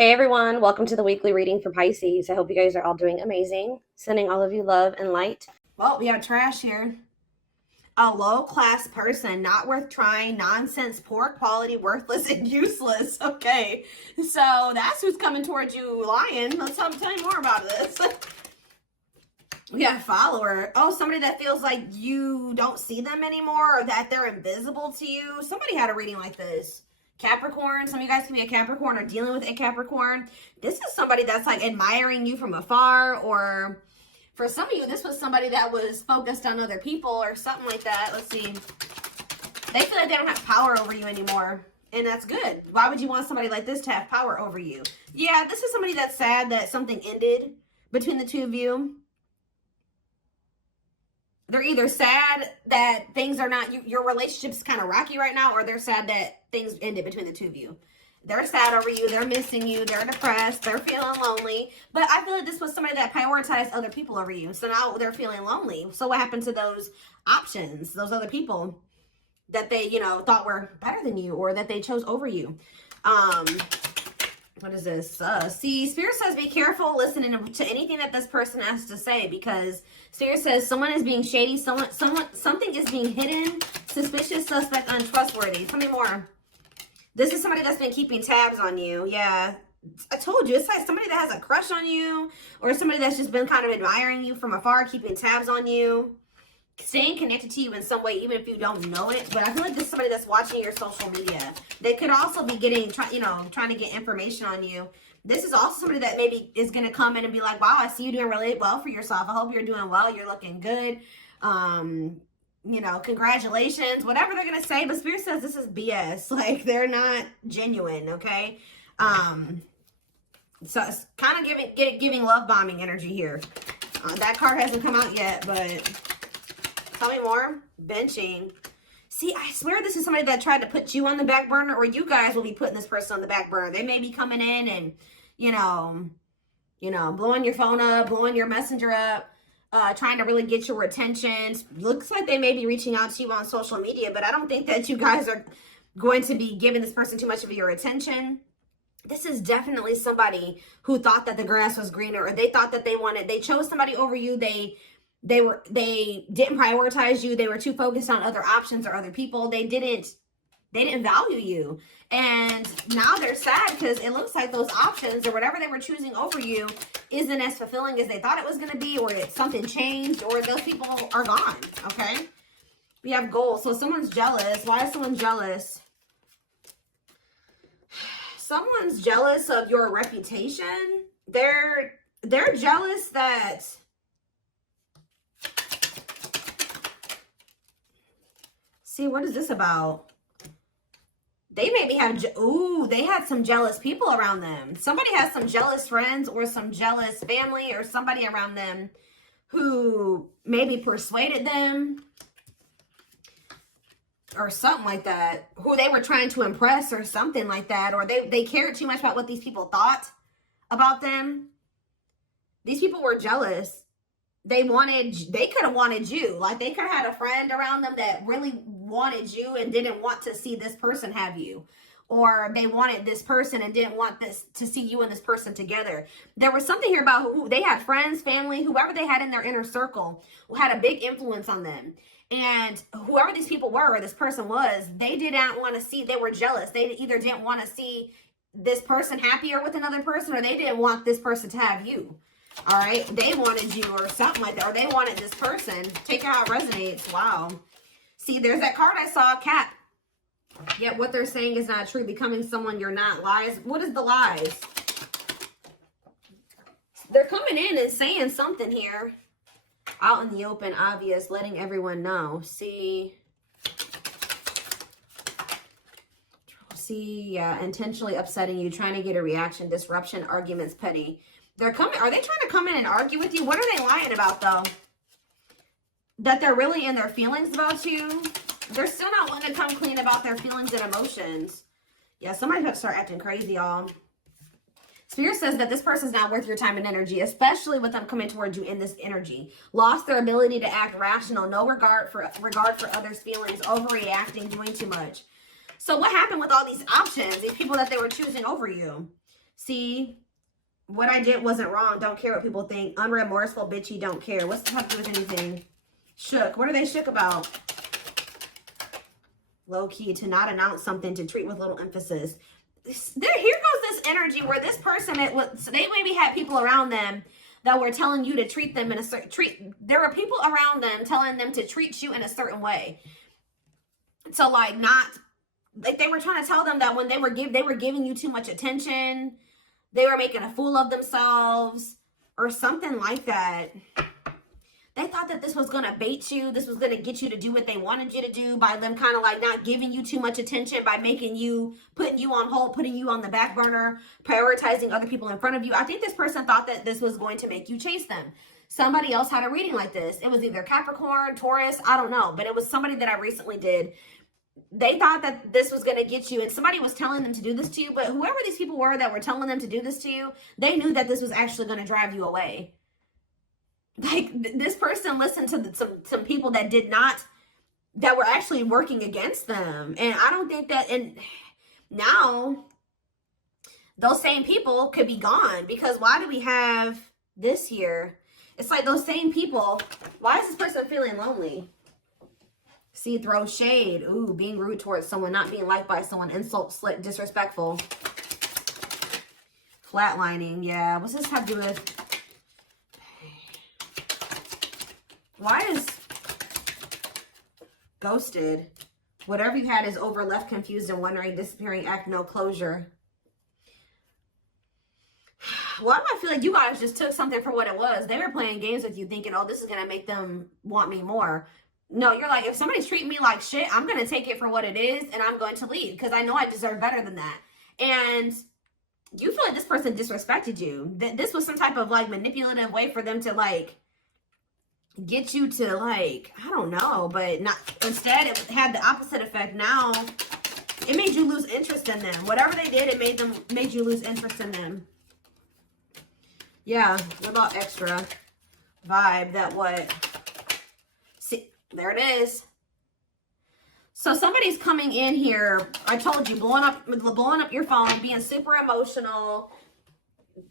Hey everyone, welcome to the weekly reading for Pisces. I hope you guys are all doing amazing. Sending all of you love and light. Well, we have trash here. A low-class person, not worth trying, nonsense, poor quality, worthless, and useless. Okay, so that's who's coming towards you, Lion. Let's tell you more about this. We have follower. Oh, somebody that feels like you don't see them anymore or that they're invisible to you. Somebody had a reading like this. Capricorn, some of you guys can be a Capricorn or dealing with a Capricorn. This is somebody that's like admiring you from afar, or for some of you, this was somebody that was focused on other people or something like that. Let's see. They feel like they don't have power over you anymore, and that's good. Why would you want somebody like this to have power over you? Yeah, this is somebody that's sad that something ended between the two of you. They're either sad that things are not, your relationship's kind of rocky right now, or they're sad that things ended between the two of you. They're sad over you. They're missing you. They're depressed. They're feeling lonely. But I feel like this was somebody that prioritized other people over you. So now they're feeling lonely. So what happened to those options, those other people that they, thought were better than you or that they chose over you? What is this? See, Spirit says be careful listening to anything that this person has to say, because Spirit says someone is being shady, something is being hidden, suspicious, suspect, untrustworthy. Tell me more. This is somebody that's been keeping tabs on you. Yeah, I told you, it's like somebody that has a crush on you, or somebody that's just been kind of admiring you from afar, keeping tabs on you, staying connected to you in some way, even if you don't know it. But I feel like this is somebody that's watching your social media. They could also be trying to get information on you. This is also somebody that maybe is going to come in and be like, wow, I see you doing really well for yourself. I hope you're doing well. You're looking good. Congratulations, whatever they're going to say. But Spirit says this is BS. Like, they're not genuine. Okay. So it's kind of giving love bombing energy here. That card hasn't come out yet, but tell me more. Benching. See, I swear this is somebody that tried to put you on the back burner, or you guys will be putting this person on the back burner. They may be coming in and, blowing your phone up, blowing your messenger up, trying to really get your attention. Looks like they may be reaching out to you on social media, but I don't think that you guys are going to be giving this person too much of your attention. This is definitely somebody who thought that the grass was greener, or they thought that they chose somebody over you. They didn't prioritize you. They were too focused on other options or other people. They didn't value you. And now they're sad because it looks like those options or whatever they were choosing over you isn't as fulfilling as they thought it was going to be, or something changed, or those people are gone. Okay. We have goals. So someone's jealous. Why is someone jealous? Someone's jealous of your reputation. They're jealous that see, what is this about? They maybe have, they had some jealous people around them. Somebody has some jealous friends or some jealous family or somebody around them who maybe persuaded them or something like that, who they were trying to impress or something like that, or they cared too much about what these people thought about them. These people were jealous. They could have wanted you. Like, they could have had a friend around them that really wanted you and didn't want to see this person have you. Or they wanted this person and didn't want this to see you and this person together. There was something here about who they had, friends, family, whoever they had in their inner circle who had a big influence on them. And whoever these people were, or this person was, they didn't want to see, they were jealous. They either didn't want to see this person happier with another person, or they didn't want this person to have you. All right, they wanted you or something like that, or they wanted this person. Take it how it resonates. Wow. See, there's that card I saw, Cat. Yet what they're saying is not true. Becoming someone you're not. Lies. What is the lies? They're coming in and saying something here. Out in the open, obvious, letting everyone know. See, yeah, intentionally upsetting you, trying to get a reaction, disruption, arguments, petty. They're coming. Are they trying to come in and argue with you? What are they lying about, though? That they're really in their feelings about you? They're still not wanting to come clean about their feelings and emotions. Yeah, somebody has to start acting crazy, y'all. Spirit says that this person's not worth your time and energy, especially with them coming towards you in this energy. Lost their ability to act rational, no regard for others' feelings, overreacting, doing too much. So what happened with all these options, these people that they were choosing over you? See, what I did wasn't wrong. Don't care what people think. Unremorseful, bitchy, don't care. What's the have to do with anything? Shook. What are they shook about? Low key, to not announce something, to treat with little emphasis. Here goes this energy where this person, so they maybe had people around them that were telling you to treat them in a certain there were people around them telling them to treat you in a certain way. So like they were trying to tell them that when they were giving you too much attention, they were making a fool of themselves or something like that. They thought that this was going to bait you. This was going to get you to do what they wanted you to do by them kind of like not giving you too much attention, by putting you on hold, putting you on the back burner, prioritizing other people in front of you. I think this person thought that this was going to make you chase them. Somebody else had a reading like this. It was either Capricorn, Taurus, I don't know, but it was somebody that I recently did. They thought that this was going to get you, and somebody was telling them to do this to you, but whoever these people were that were telling them to do this to you, they knew that this was actually going to drive you away. Like, this person listened to some people that that were actually working against them. And I don't think that, and now those same people could be gone, because why do we have this here? It's like those same people. Why is this person feeling lonely? See, throw shade. Ooh, being rude towards someone, not being liked by someone, insult, slick, disrespectful. Flatlining, yeah. What's this have to do with? Why is ghosted? Whatever you had is over, left, confused, and wondering, disappearing, act, no closure. Well, I feel like you guys just took something for what it was. They were playing games with you thinking, oh, this is going to make them want me more. No, you're like, if somebody's treating me like shit, I'm going to take it for what it is, and I'm going to leave because I know I deserve better than that. And you feel like this person disrespected you. This was some type of like manipulative way for them to like get you to like, I don't know, but not, instead it had the opposite effect. Now it made you lose interest in them. Whatever they did, it made you lose interest in them. Yeah, what about extra vibe? That what? See, there it is. So somebody's coming in here. I told you, blowing up your phone, being super emotional,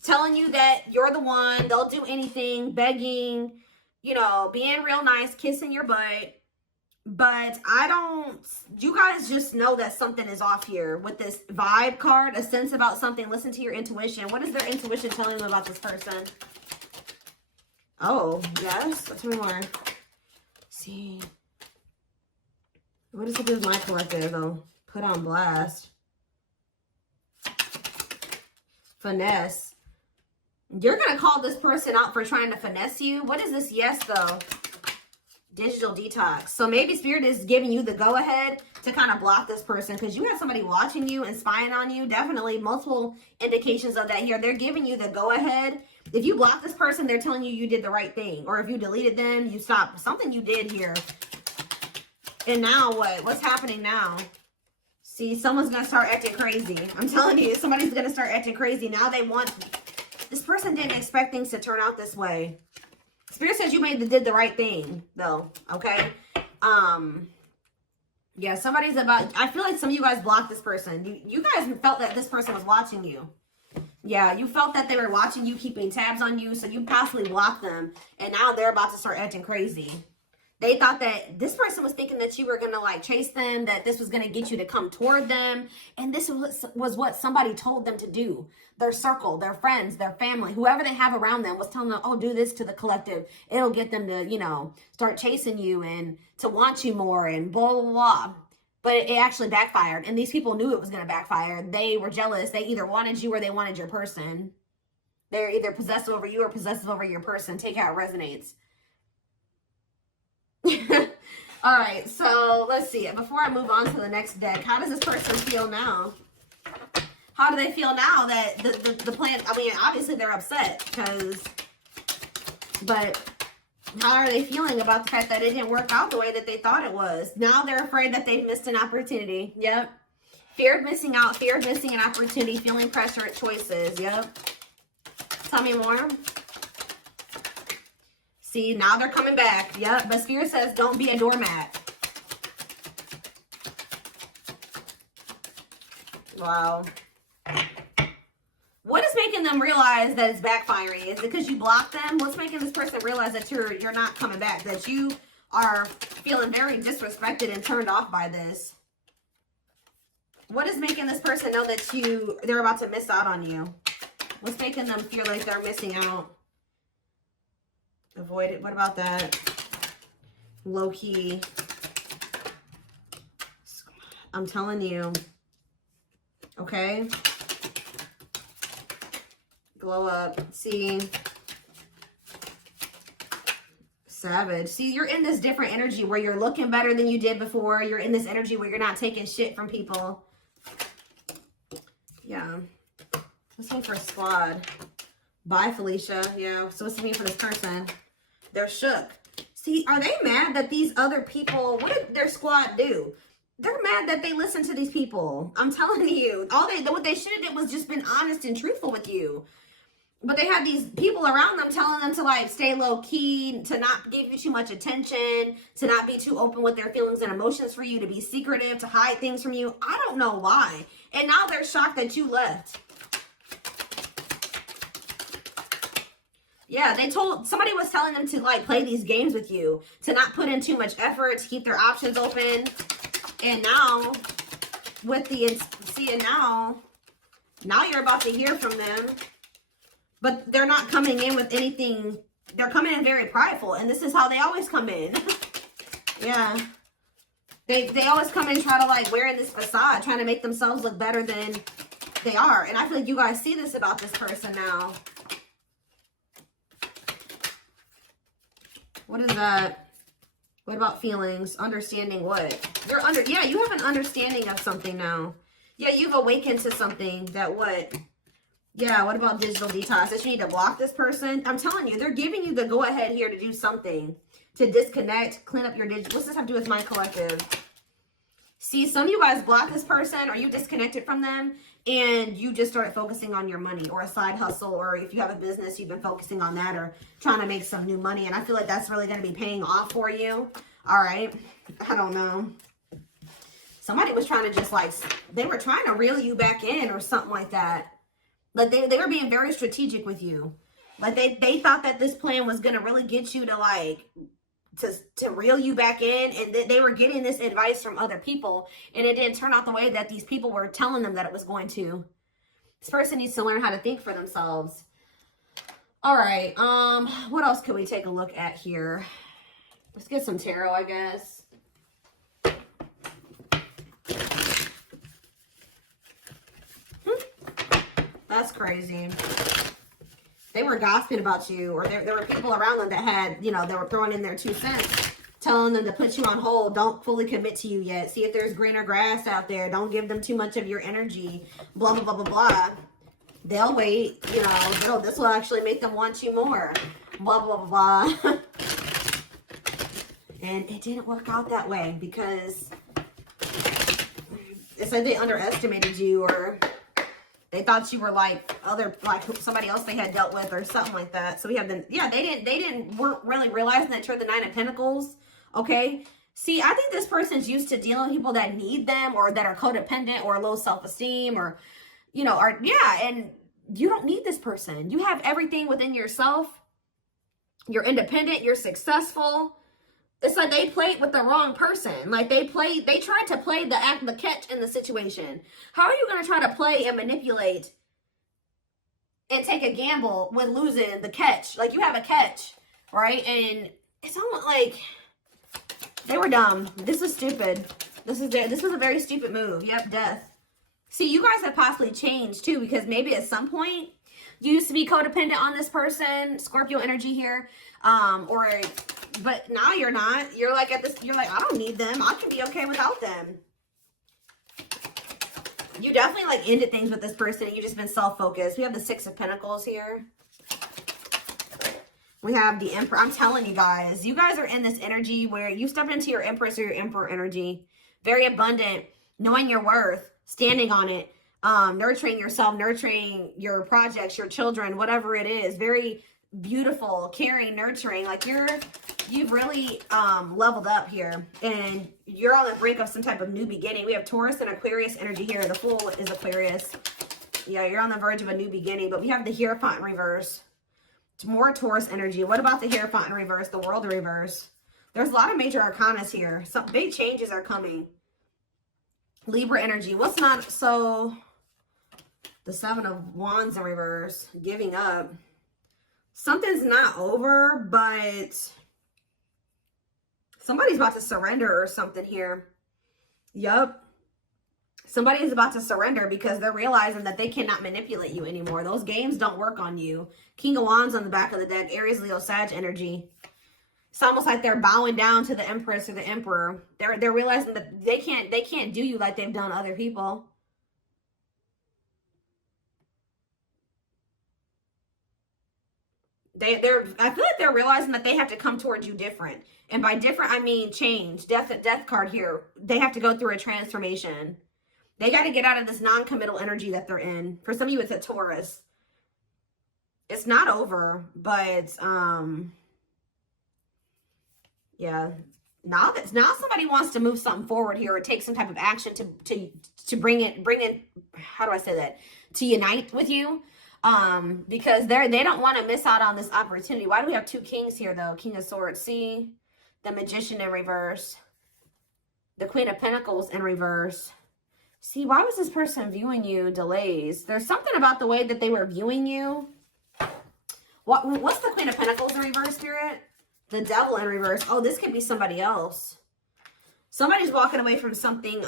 telling you that you're the one. They'll do anything, begging, you know, being real nice, kissing your butt. But you guys just know that something is off here with this vibe card, a sense about something. Listen to your intuition. What is their intuition telling them about this person? Oh, yes. Tell me more. See. What does it do with my collective, though? Put on blast. Finesse. You're going to call this person out for trying to finesse you? What is this yes, though? Digital detox. So maybe Spirit is giving you the go-ahead to kind of block this person because you have somebody watching you and spying on you. Definitely multiple indications of that here. They're giving you the go-ahead. If you block this person, they're telling you you did the right thing. Or if you deleted them, you stopped. Something you did here. And now what? What's happening now? See, someone's going to start acting crazy. I'm telling you, somebody's going to start acting crazy. Now they want... This person didn't expect things to turn out this way. Spirit says you did the right thing, though, okay? Yeah, somebody's about... I feel like some of you guys blocked this person. You guys felt that this person was watching you. Yeah, you felt that they were watching you, keeping tabs on you, so you possibly blocked them, and now they're about to start acting crazy. They thought that this person was thinking that you were going to like chase them, that this was going to get you to come toward them. And this was what somebody told them to do. Their circle, their friends, their family, whoever they have around them was telling them, oh, do this to the collective. It'll get them to, you know, start chasing you and to want you more and blah, blah, blah. But it actually backfired. And these people knew it was going to backfire. They were jealous. They either wanted you or they wanted your person. They're either possessive over you or possessive over your person. Take how it resonates. All right, so let's see. Before I move on to the next deck, how does this person feel now? How do they feel now that the plan? I mean, obviously they're upset but how are they feeling about the fact that it didn't work out the way that they thought it was? Now they're afraid that they've missed an opportunity. Yep. Fear of missing out, fear of missing an opportunity, feeling pressure at choices. Yep. Tell me more. See, now they're coming back. Yep, but Spirit says don't be a doormat. Wow. What making them realize that it's backfiring? Is it because you blocked them? What's making this person realize that you're not coming back? That you are feeling very disrespected and turned off by this? What is making this person know that they're about to miss out on you? What's making them feel like they're missing out? Avoid it. What about that? Low key. I'm telling you. Okay. Glow up. See. Savage. See, you're in this different energy where you're looking better than you did before. You're in this energy where you're not taking shit from people. Yeah. What's mean for a squad? Bye, Felicia. Yeah. So what's the mean for this person? They're shook. See, are they mad that these other people, what did their squad do? They're mad that they listen to these people. I'm telling you. What they should have did was just been honest and truthful with you. But they had these people around them telling them to like stay low key, to not give you too much attention, to not be too open with their feelings and emotions for you, to be secretive, to hide things from you. I don't know why. And now they're shocked that you left. Yeah, somebody was telling them to like play these games with you, to not put in too much effort, to keep their options open. And now, now you're about to hear from them. But they're not coming in with anything. They're coming in very prideful. And this is how they always come in. Yeah. They always come in try to like wearing this facade, trying to make themselves look better than they are. And I feel like you guys see this about this person now. What is that? What about feelings? Understanding what? Yeah, you have an understanding of something now. Yeah, you've awakened to something that what? Yeah, what about digital detox? That you need to block this person? I'm telling you, they're giving you the go-ahead here to do something. To disconnect, clean up your digital. What's this have to do with my collective? See, some of you guys block this person or you disconnected from them and you just started focusing on your money or a side hustle, or if you have a business, you've been focusing on that or trying to make some new money. And I feel like that's really going to be paying off for you. All right. I don't know. Somebody was trying to just like, they were trying to reel you back in or something like that. Like they were being very strategic with you. Like they thought that this plan was going to really get you to like, to reel you back in, and they were getting this advice from other people, and it didn't turn out the way that these people were telling them that it was going to. This person needs to learn how to think for themselves. All right, what else could we take a look at here? Let's get some tarot, I guess. That's crazy. They were gossiping about you, or there were people around them that had, you know, they were throwing in their 2 cents, telling them to put you on hold. Don't fully commit to you yet. See if there's greener grass out there. Don't give them too much of your energy. Blah, blah, blah, blah, blah. They'll wait. You know, this will actually make them want you more. Blah, blah, blah, blah. And it didn't work out that way because it's like they underestimated you, or they thought you were like somebody else they had dealt with or something like that. So we have weren't really realizing that you're the 9 of Pentacles. Okay. See, I think this person's used to dealing with people that need them or that are codependent or low self-esteem or, you know, and you don't need this person. You have everything within yourself. You're independent. You're successful. It's like they played with the wrong person. Like they tried to play the catch in the situation. How are you going to try to play and manipulate and take a gamble with losing the catch? Like you have a catch, right? And it's almost like they were dumb. This is stupid. This was a very stupid move. Yep, death. See, you guys have possibly changed too, because maybe at some point you used to be codependent on this person, Scorpio energy here, but now you're not. You're like you're like, I don't need them. I can be okay without them. You definitely like ended things with this person and you've just been self-focused. We have the 6 of Pentacles here. We have the Emperor. I'm telling you guys are in this energy where you stepped into your Empress or your Emperor energy. Very abundant, knowing your worth, standing on it, nurturing yourself, nurturing your projects, your children, whatever it is. Very beautiful, caring, nurturing. Like you've really leveled up here, and you're on the brink of some type of new beginning. We have Taurus and Aquarius energy here. The Fool is Aquarius. Yeah, you're on the verge of a new beginning, but we have the Hierophant in reverse. It's more Taurus energy. What about the Hierophant in reverse, the World in reverse? There's a lot of major arcanas here. Some big changes are coming. Libra energy. What's not so... The Seven of Wands in reverse. Giving up. Something's not over, but somebody's about to surrender or something here. Yup. Somebody is about to surrender because they're realizing that they cannot manipulate you anymore. Those games don't work on you. King of Wands on the back of the deck. Aries, Leo, Sag energy. It's almost like they're bowing down to the Empress or the Emperor. They're realizing that they can't do you like they've done other people. I feel like they're realizing that they have to come towards you different. And by different, I mean change. Death card here. They have to go through a transformation. They got to get out of this non-committal energy that they're in. For some of you, it's a Taurus. It's not over, but yeah. Now somebody wants to move something forward here or take some type of action to bring it, how do I say that? To unite with you. Because they don't want to miss out on this opportunity. Why do we have two kings here though? King of Swords. See, the Magician in reverse, the Queen of Pentacles in reverse. See, why was this person viewing you? Delays. There's something about the way that they were viewing you. What's the Queen of Pentacles in reverse, Spirit? The Devil in reverse. Oh, this could be somebody else. Somebody's walking away from something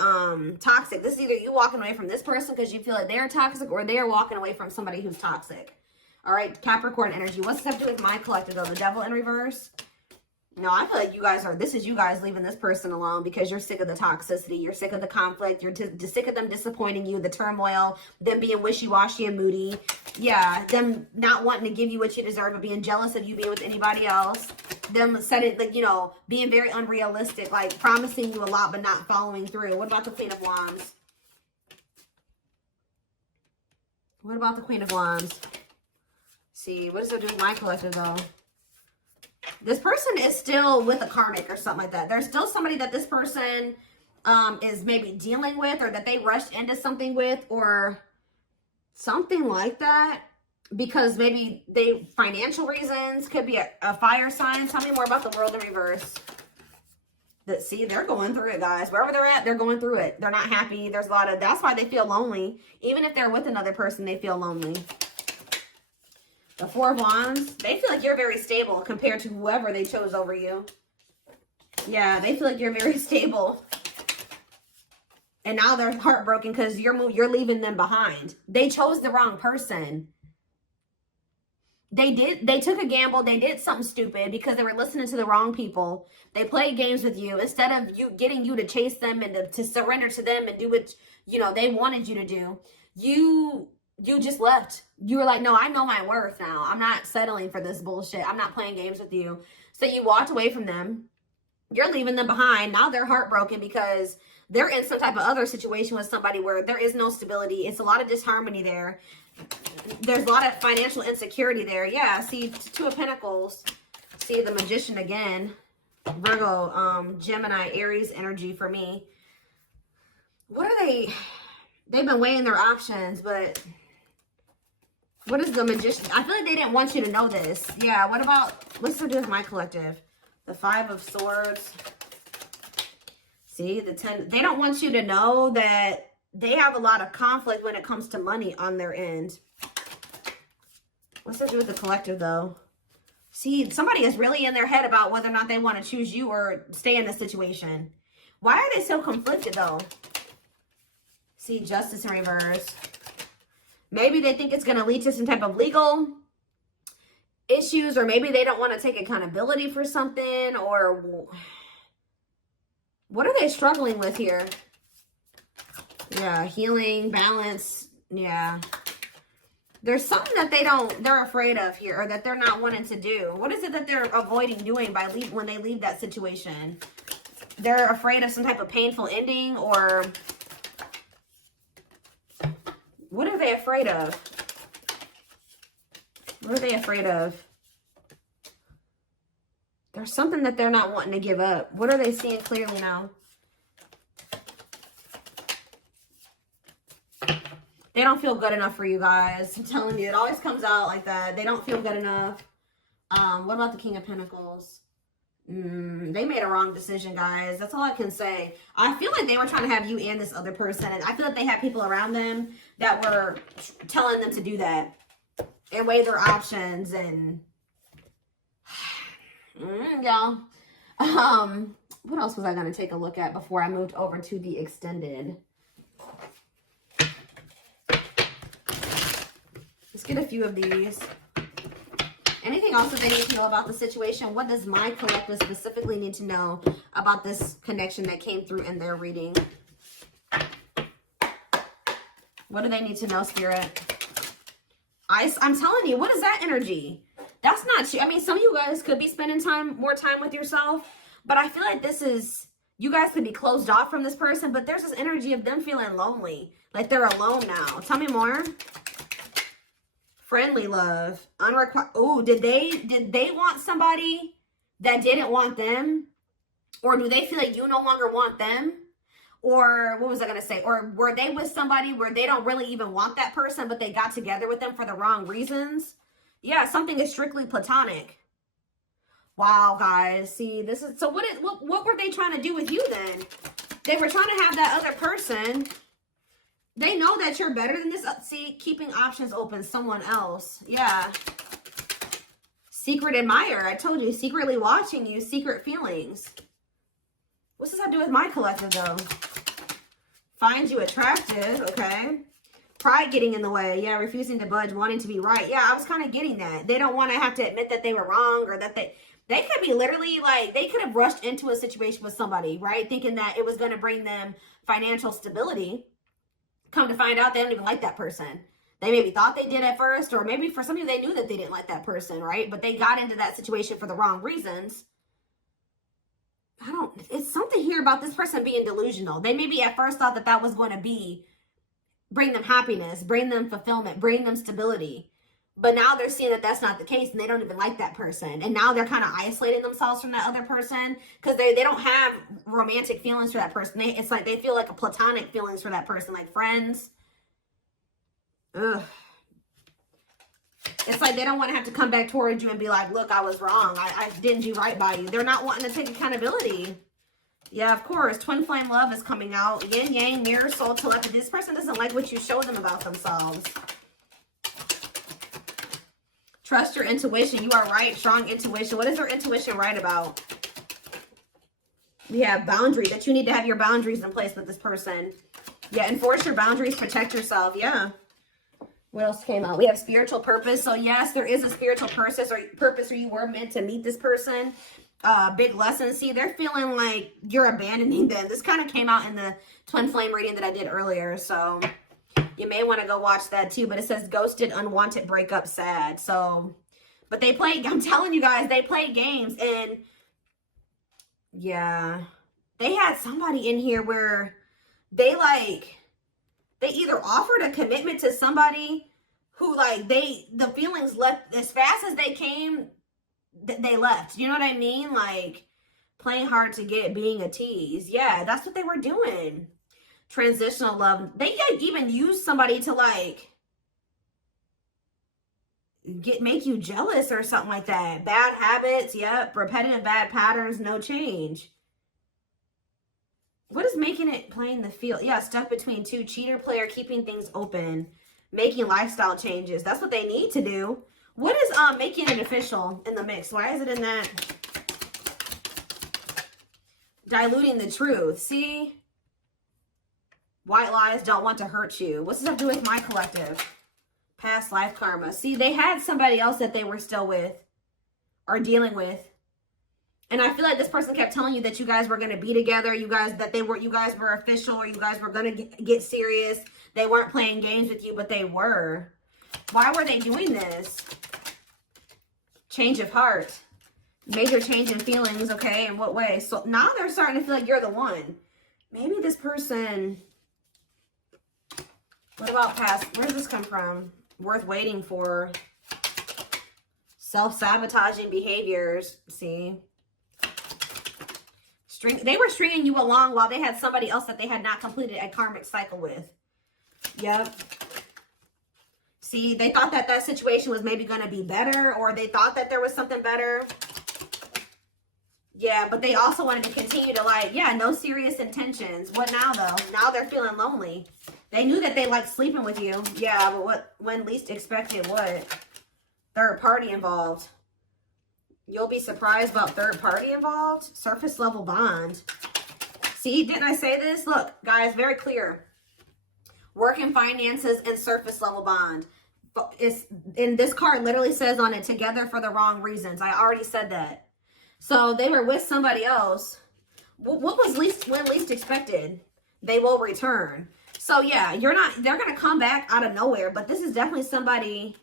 toxic. This is either you walking away from this person because you feel like they're toxic, or they're walking away from somebody who's toxic. All right, Capricorn energy. What's this have to do with my collective though? The Devil in reverse. No, I feel like this is you guys leaving this person alone because you're sick of the toxicity. You're sick of the conflict. You're sick of them disappointing you, the turmoil, them being wishy-washy and moody. Yeah, them not wanting to give you what you deserve, but being jealous of you being with anybody else. Them setting, like, you know, being very unrealistic, like promising you a lot but not following through. What about the Queen of Wands? What about the Queen of Wands? See, what does it do with my collective though? This person is still with a karmic or something like that. There's still somebody that this person is maybe dealing with, or that they rushed into something with, or something like that. Because maybe financial reasons, could be a fire sign. Tell me more about the World in reverse. See, they're going through it, guys. Wherever they're at, they're going through it. They're not happy. There's a lot of, that's why they feel lonely. Even if they're with another person, they feel lonely. The Four of Wands, they feel like you're very stable compared to whoever they chose over you. Yeah, they feel like you're very stable. And now they're heartbroken because you're leaving them behind. They chose the wrong person. They took a gamble. They did something stupid because they were listening to the wrong people. They played games with you instead of getting you to chase them and to surrender to them and do what, you know, they wanted you to do. You just left. You were like, no, I know my worth now. I'm not settling for this bullshit. I'm not playing games with you. So you walked away from them. You're leaving them behind. Now they're heartbroken because they're in some type of other situation with somebody where there is no stability. It's a lot of disharmony there. There's a lot of financial insecurity there. Yeah, see, Two of Pentacles. See, the Magician again. Virgo, Gemini, Aries energy for me. What are they? They've been weighing their options, but what is the Magician? I feel like they didn't want you to know this. Yeah, what's to do with my collective? The Five of Swords. See, the 10. They don't want you to know that they have a lot of conflict when it comes to money on their end. What's to do with the collective, though? See, somebody is really in their head about whether or not they want to choose you or stay in this situation. Why are they so conflicted, though? See, Justice in reverse. Maybe they think it's going to lead to some type of legal issues, or maybe they don't want to take accountability for something, or what are they struggling with here? Yeah, healing, balance. Yeah. There's something that they're afraid of here, or that they're not wanting to do. What is it that they're avoiding doing when they leave that situation? They're afraid of some type of painful ending, or what are they afraid of? What are they afraid of? There's something that they're not wanting to give up. What are they seeing clearly now? They don't feel good enough for you guys. I'm telling you, it always comes out like that. They don't feel good enough. What about the King of Pentacles? They made a wrong decision, guys. That's all I can say. I feel like they were trying to have you and this other person. And I feel like they had people around them that were telling them to do that and weigh their options. And y'all. What else was I going to take a look at before I moved over to the extended? Let's get a few of these. Anything else that they need to know about the situation? What does my collective specifically need to know about this connection that came through in their reading? What do they need to know, Spirit? I'm telling you, what is that energy? That's not you. I mean, some of you guys could be spending more time with yourself, but I feel like this is, you guys could be closed off from this person, but there's this energy of them feeling lonely. Like they're alone now. Tell me more. Friendly love, unrequited. Oh, did they want somebody that didn't want them? Or do they feel like you no longer want them? Or what was I going to say? Or were they with somebody where they don't really even want that person, but they got together with them for the wrong reasons? Yeah, something is strictly platonic. Wow, guys. See, this is, so what were they trying to do with you then? They were trying to have that other person. They know that you're better than this. See, keeping options open, someone else. Yeah. Secret admirer. I told you, secretly watching you, secret feelings. What's this have to do with my collective, though? Find you attractive, okay. Pride getting in the way. Yeah, refusing to budge, wanting to be right. Yeah, I was kind of getting that. They don't want to have to admit that they were wrong or that they could be literally like, they could have rushed into a situation with somebody, right? Thinking that it was going to bring them financial stability. Come to find out, they don't even like that person. They maybe thought they did at first, or maybe for some of you, they knew that they didn't like that person, right? But they got into that situation for the wrong reasons. It's something here about this person being delusional. They maybe at first thought that that was going to bring them happiness, bring them fulfillment, bring them stability. But now they're seeing that that's not the case, and they don't even like that person. And now they're kind of isolating themselves from that other person because they don't have romantic feelings for that person. It's like they feel like a platonic feelings for that person, like friends. Ugh. It's like they don't want to have to come back towards you and be like, look, I was wrong. I didn't do right by you. They're not wanting to take accountability. Yeah, of course. Twin flame love is coming out. Yin, yang, mirror, soul, telepathy. This person doesn't like what you show them about themselves. Trust your intuition. You are right. Strong intuition. What is their intuition right about? We have boundaries. That you need to have your boundaries in place with this person. Yeah, enforce your boundaries. Protect yourself. Yeah. What else came out? We have spiritual purpose. So yes, there is a spiritual purpose or you were meant to meet this person. Big lesson. See, they're feeling like you're abandoning them. This kind of came out in the twin flame reading that I did earlier. So you may want to go watch that too. But it says ghosted, unwanted, breakup, sad. So, but they play, I'm telling you guys, they play games. And yeah, they had somebody in here where they either offered a commitment to somebody who the feelings left as fast as they came, they left. You know what I mean? Like playing hard to get, being a tease. Yeah, that's what they were doing. Transitional love. They even used somebody to make you jealous or something like that. Bad habits. Yep. Repetitive bad patterns. No change. What is making it playing the field? Yeah, stuck between two. Cheater, player, keeping things open. Making lifestyle changes. That's what they need to do. What is making it official in the mix? Why is it in that? Diluting the truth. See? White lies don't want to hurt you. What's this have to do with my collective? Past life karma. See, they had somebody else that they were still with or dealing with. And I feel like this person kept telling you that you guys were going to be together. You guys were official, or you guys were going to get serious. They weren't playing games with you, but they were. Why were they doing this? Change of heart. Major change in feelings, okay? In what way? So now they're starting to feel like you're the one. Maybe this person... What about past? Where does this come from? Worth waiting for. Self-sabotaging behaviors. See? They were stringing you along while they had somebody else that they had not completed a karmic cycle with. Yep. See, they thought that that situation was maybe going to be better, or they thought that there was something better. Yeah, but they also wanted to continue to like, yeah, no serious intentions. What now though? Now they're feeling lonely. They knew that they liked sleeping with you. Yeah, but when least expected, what? Third party involved. You'll be surprised about third party involved. Surface level bond. See, didn't I say this? Look, guys, very clear. Work and finances and surface level bond. And this card literally says on it, together for the wrong reasons. I already said that. So they were with somebody else. What was when least expected? They will return. So yeah, they're going to come back out of nowhere. But this is definitely somebody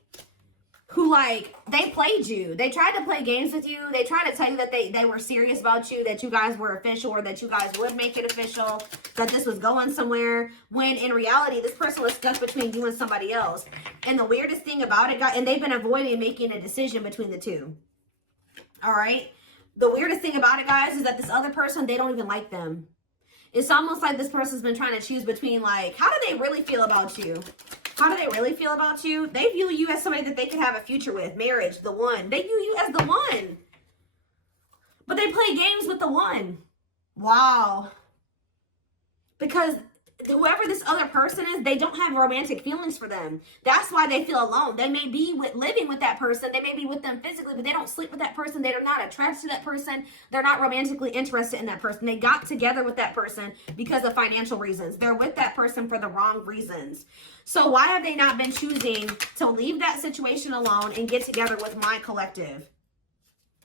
who, like, they played you. They tried to play games with you. They tried to tell you that they were serious about you, that you guys were official, or that you guys would make it official, that this was going somewhere, when in reality, this person was stuck between you and somebody else. And the weirdest thing about it, and they've been avoiding making a decision between the two. All right? The weirdest thing about it, guys, is that this other person, they don't even like them. It's almost like this person's been trying to choose between, like, how do they really feel about you? How do they really feel about you? They view you as somebody that they could have a future with. Marriage, the one. They view you as the one. But they play games with the one. Wow. Because whoever this other person is, they don't have romantic feelings for them. That's why they feel alone. They may be living with that person. They may be with them physically, but they don't sleep with that person. They're not attracted to that person. They're not romantically interested in that person. They got together with that person because of financial reasons. They're with that person for the wrong reasons. So why have they not been choosing to leave that situation alone and get together with my collective?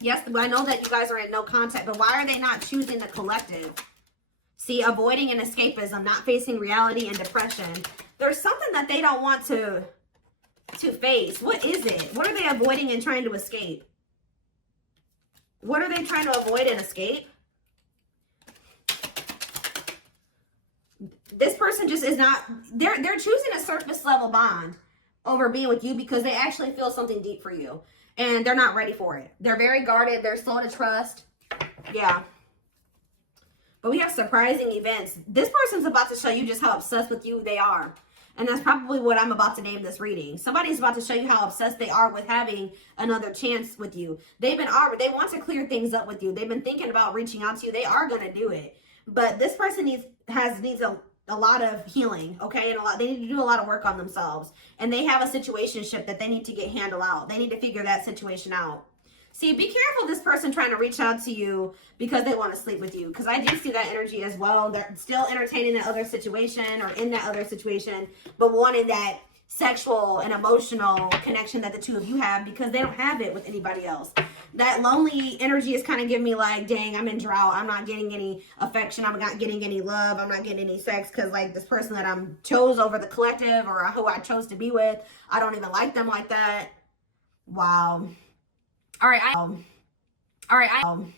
Yes, I know that you guys are in no contact, but why are they not choosing the collective? See, avoiding and escapism, not facing reality and depression. There's something that they don't want to face. What is it? What are they avoiding and trying to escape? What are they trying to avoid and escape? This person just is not, they're choosing a surface level bond over being with you because they actually feel something deep for you. And they're not ready for it. They're very guarded. They're slow to trust. Yeah. But we have surprising events. This person's about to show you just how obsessed with you they are. And that's probably what I'm about to name this reading. Somebody's about to show you how obsessed they are with having another chance with you. They want to clear things up with you. They've been thinking about reaching out to you. They are going to do it. But this person needs a lot of healing, okay? And they need to do a lot of work on themselves. And they have a situationship that they need to get handled out. They need to figure that situation out. See, be careful this person trying to reach out to you because they want to sleep with you. Because I do see that energy as well. They're still entertaining that other situation or in that other situation, but wanting that sexual and emotional connection that the two of you have because they don't have it with anybody else. That lonely energy is kind of giving me like, dang, I'm in drought. I'm not getting any affection. I'm not getting any love. I'm not getting any sex because like this person that I'm chose over the collective or who I chose to be with, I don't even like them like that. Wow. All right.